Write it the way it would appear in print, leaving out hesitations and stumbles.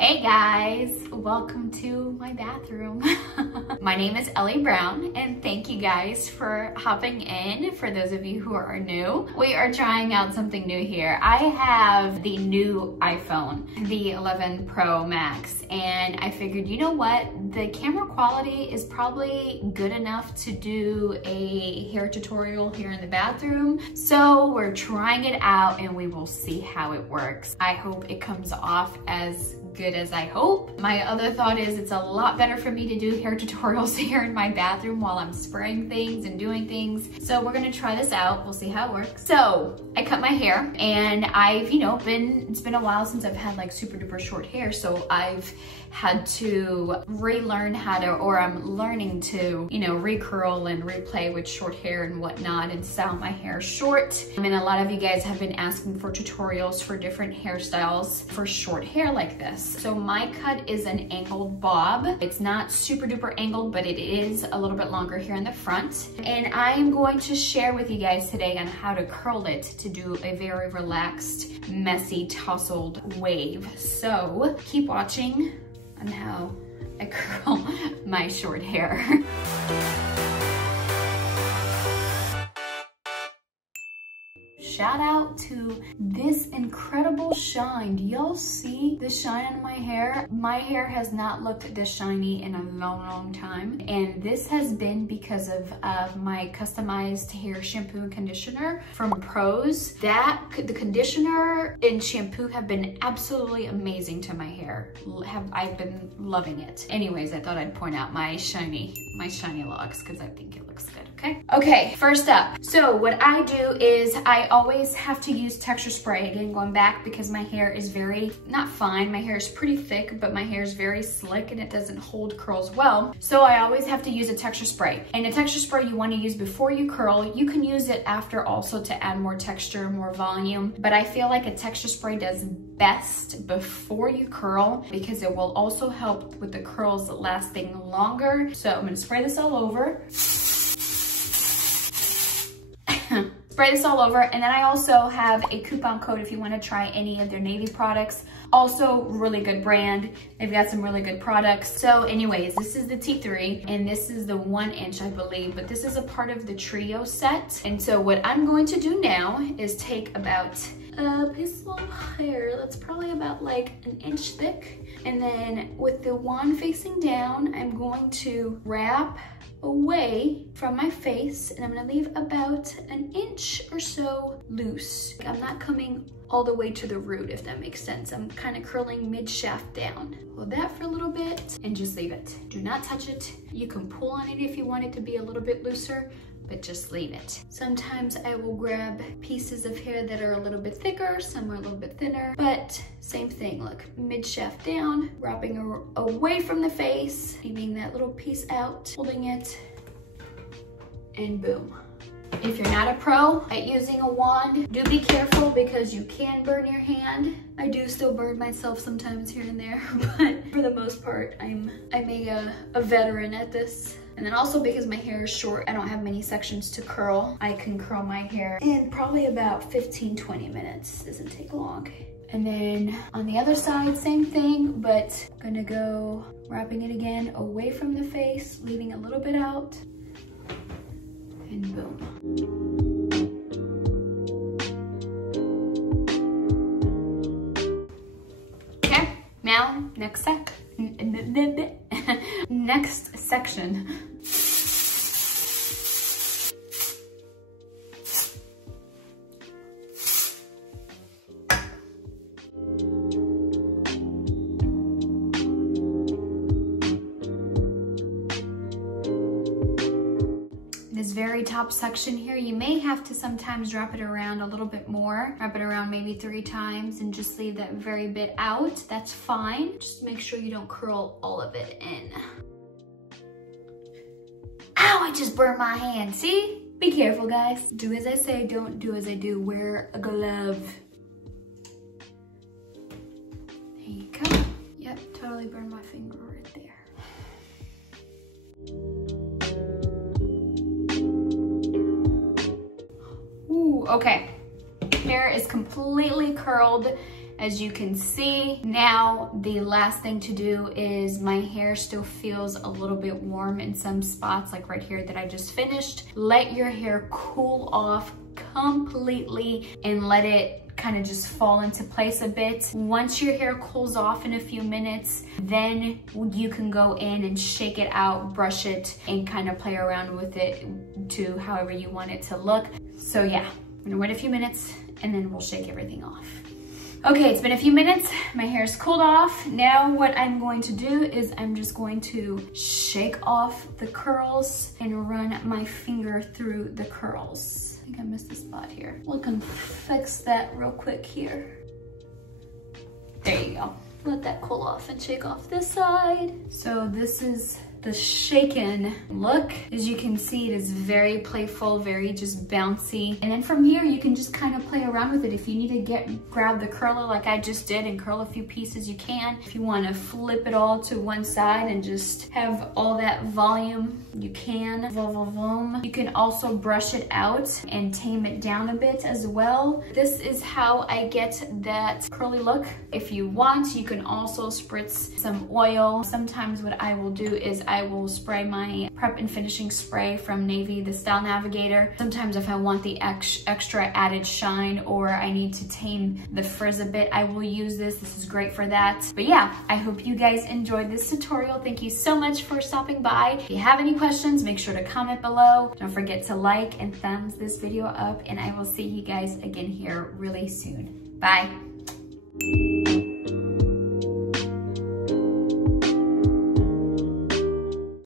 Hey guys, welcome to my bathroom. My name is Ellie Brown and thank you guys for hopping in. For those of you who are new, we are trying out something new here. I have the new iPhone, the 11 Pro Max, and I figured, you know what? The camera quality is probably good enough to do a hair tutorial here in the bathroom. So we're trying it out and we will see how it works. I hope it comes off as good as I hope. My other thought is it's a lot better for me to do hair tutorials here in my bathroom while I'm spraying things and doing things. So we're gonna try this out. We'll see how it works. So I cut my hair and I've, it's been a while since I've had like super duper short hair. So I've had to relearn how to, or I'm learning to, recurl and replay with short hair and whatnot and style my hair short. And a lot of you guys have been asking for tutorials for different hairstyles for short hair like this. So my cut is an angled bob. It's not super duper angled, but it is a little bit longer here in the front. And I am going to share with you guys today on how to curl it to do a very relaxed, messy, tousled wave. So keep watching on how I curl my short hair. Shout out to this incredible shine. Do y'all see the shine on my hair? My hair has not looked this shiny in a long time. And this has been because of my customized hair shampoo and conditioner from Prose. The conditioner and shampoo have been absolutely amazing to my hair. I've been loving it. Anyways, I thought I'd point out my shiny locks because I think it looks good, okay? Okay, first up. So what I do is I always have to use texture spray. Again, going back because my hair is very, not fine, my hair is pretty thick, but my hair is very slick and it doesn't hold curls well. So I always have to use a texture spray. And a texture spray you want to use before you curl. You can use it after also to add more texture, more volume. But I feel like a texture spray does best before you curl because it will also help with the curls lasting longer. So I'm gonna spray this all over. Spray this all over, and then I also have a coupon code if you want to try any of their Navy products. Also, really good brand. They've got some really good products. So anyways, this is the T3 and this is the 1 inch, I believe, but this is a part of the trio set. And so what I'm going to do now is take about a piece of hair that's probably about like an inch thick. And then with the wand facing down, I'm going to wrap away from my face and I'm gonna leave about an inch or so loose. I'm not coming all the way to the root, if that makes sense. I'm kind of curling mid-shaft down. Hold that for a little bit and just leave it. Do not touch it. You can pull on it if you want it to be a little bit looser, but just leave it. Sometimes I will grab pieces of hair that are a little bit thicker, some are a little bit thinner, but same thing, look, mid-shaft down, wrapping away from the face, leaving that little piece out, holding it, and boom. If you're not a pro at using a wand, do be careful because you can burn your hand. I do still burn myself sometimes here and there, but for the most part, I'm a veteran at this. And then also because my hair is short, I don't have many sections to curl. I can curl my hair in probably about 15-20 minutes. Doesn't take long. And then on the other side, same thing, but I'm gonna go wrapping it again away from the face, leaving a little bit out, and boom. Okay, now next section. This very top section here, you may have to sometimes wrap it around a little bit more. Wrap it around maybe 3 times and just leave that very bit out. That's fine. Just make sure you don't curl all of it in. Ow, I just burned my hand. See? Be careful, guys. Do as I say, don't do as I do. Wear a glove. There you go. Yep, totally burned my finger right there. Ooh, okay. Hair is completely curled As you can see, now the last thing to do is my hair still feels a little bit warm in some spots, like right here that I just finished. Let your hair cool off completely and let it kind of just fall into place a bit. Once your hair cools off in a few minutes, then you can go in and shake it out, brush it, and kind of play around with it to however you want it to look. So yeah, I'm gonna wait a few minutes and then we'll shake everything off. Okay, it's been a few minutes. My hair's cooled off. Now what I'm going to do is I'm just going to shake off the curls and run my finger through the curls. I think I missed a spot here. We can fix that real quick here. There you go. Let that cool off and shake off this side. So this is the shaken look. As you can see, it is very playful, very just bouncy. And then from here, you can just kind of play around with it. If you need to grab the curler like I just did and curl a few pieces, you can. If you want to flip it all to one side and just have all that volume, you can. You can also brush it out and tame it down a bit as well. This is how I get that curly look. If you want, you can also spritz some oil. Sometimes what I will do is I will spray my prep and finishing spray from Navy, the Style Navigator. Sometimes if I want the extra added shine or I need to tame the frizz a bit, I will use this. This is great for that. But yeah, I hope you guys enjoyed this tutorial. Thank you so much for stopping by. If you have any questions, make sure to comment below. Don't forget to like and thumbs this video up, and I will see you guys again here really soon. Bye.